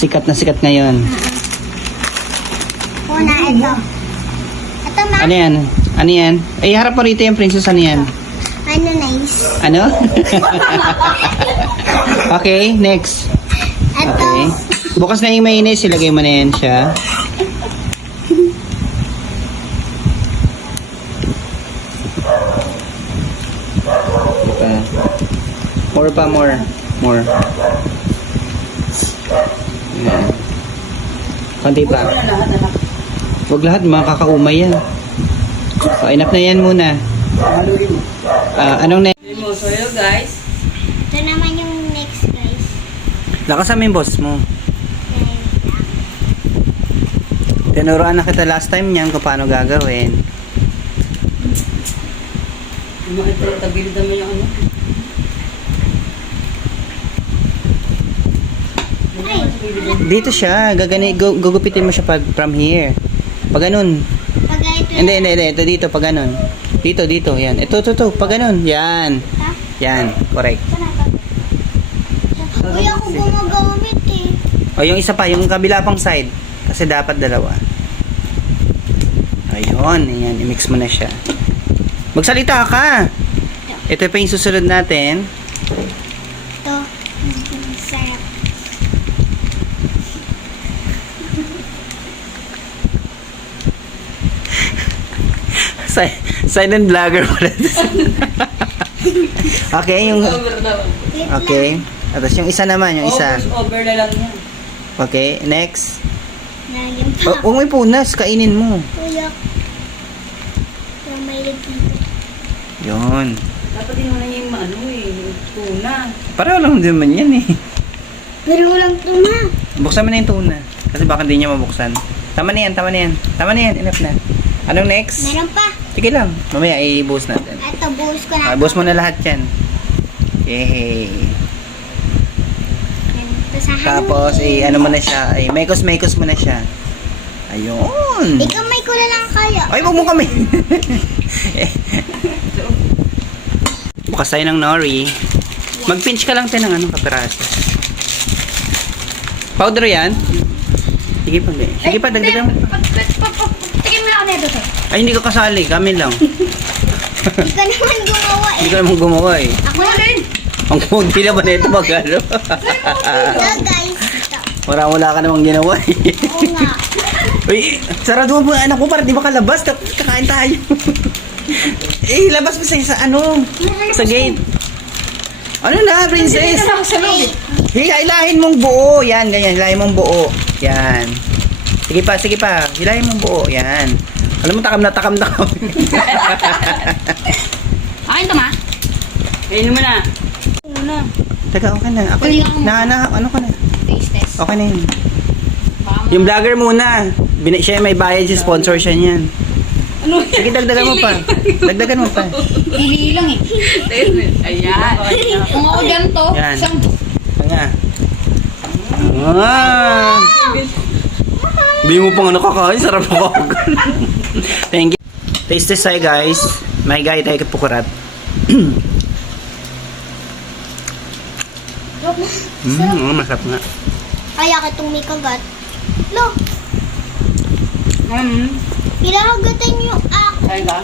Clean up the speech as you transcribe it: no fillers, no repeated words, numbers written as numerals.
Sikat na sikat ngayon. Una, ito. Ito, ma. Ano yan? Ano yan? Ay, harap mo rito yung princess. Ano yan? Ano, nice. Ano? Okay, next. Ito. Okay. Bukas na yung mainis, ilagay mo na yan siya. More pa, more. More. Ayan. Konti pa. Huwag lahat, makakaumay yan. So, enough na yan muna. Anong next? So yun guys. Ito naman yung next, guys. Lakasan mo yung boss mo. Tinuruan na kita last time niyan kung paano gagawin. Tagilid naman yung ano. Ay, Dito siya, gugupitin mo siya from here. Pag ganun. pag ito. Hindi. Ito dito, pag ganun. Dito, yan. Ito, pag ganun. Yan. Ha? Yan, correct. Uy, ako gumagamit eh. O, yung isa pa, yung kabila pang side. Kasi dapat dalawa. Ayun, yan, i-mix mo na siya. Magsalita ka! Ito pa yung susunod natin. Ito. Sarap. Silent vlogger pala. Okay, yung... Okay. Tapos yung isa naman, yung isa. Over na lang yan. Okay, next. Lagyan pa. Huwag mo ipunas, kainin mo. Kuya. Kaya may dito. Yun. Dapat din mo na yung ano eh, yung tuna. Pareho lang din man yan eh. Pero walang tuna. Buksan mo na yung tuna. Kasi baka hindi niya mabuksan. Tama na yan. Enough na. Anong next? Meron pa. Sige lang. Mamaya i-buhos natin. Ito, buhos ko na. Buhos mo na lahat yan. Yay. Ito sa Tapos, Halloween. ano mo na siya. Mekos mo na siya. Ayun. Ikaw may kula lang kayo. Ay, wag mo kami. Bukas tayo ng nori. Mag-pinch ka lang tayo ng anong kapiraso. Powder yan? Sige pa, dagdagan mo. Tingin mo ako nito, sir. Ay, hindi ka kasali. Kami lang. Hindi ka naman gumawa eh. Hindi ka naman gumawa eh. Ako din. Ang kunti naman na ito magano. Ito, guys. Ito. Wala ka namang ginawa eh. Oo nga. Uy, sarado mo anak ko para di makalabas. Kakain tayo. Labas mo sa ano? Sa gate. Ano na, princess? Hilahin mong buo. Yan, ganyan. Hilahin mong buo. Yan. Sige pa. Hilahin mong buo. Yan. Alam mo, takam. Akin to ma. Kainin mo na. Una. Teka, okay na. Ako, ano ka na? Taste test. Okay na yun. Yung vlogger muna. Siya may bayad, si sponsor siya niyan. Ano? Sige, dagdagan mo pa. Pili lang eh. Ayan. Kung ako dyan to, Yan. isang... Nga. Hindi mo pa nga nakakain. Sarap ako. Thank you. Taste test tayo guys. May gaya tayo kapukurat. Masarap nga. Kaya kitong may kagat. Lo, Hmm. pinakagatan yung ako. Kaya ka?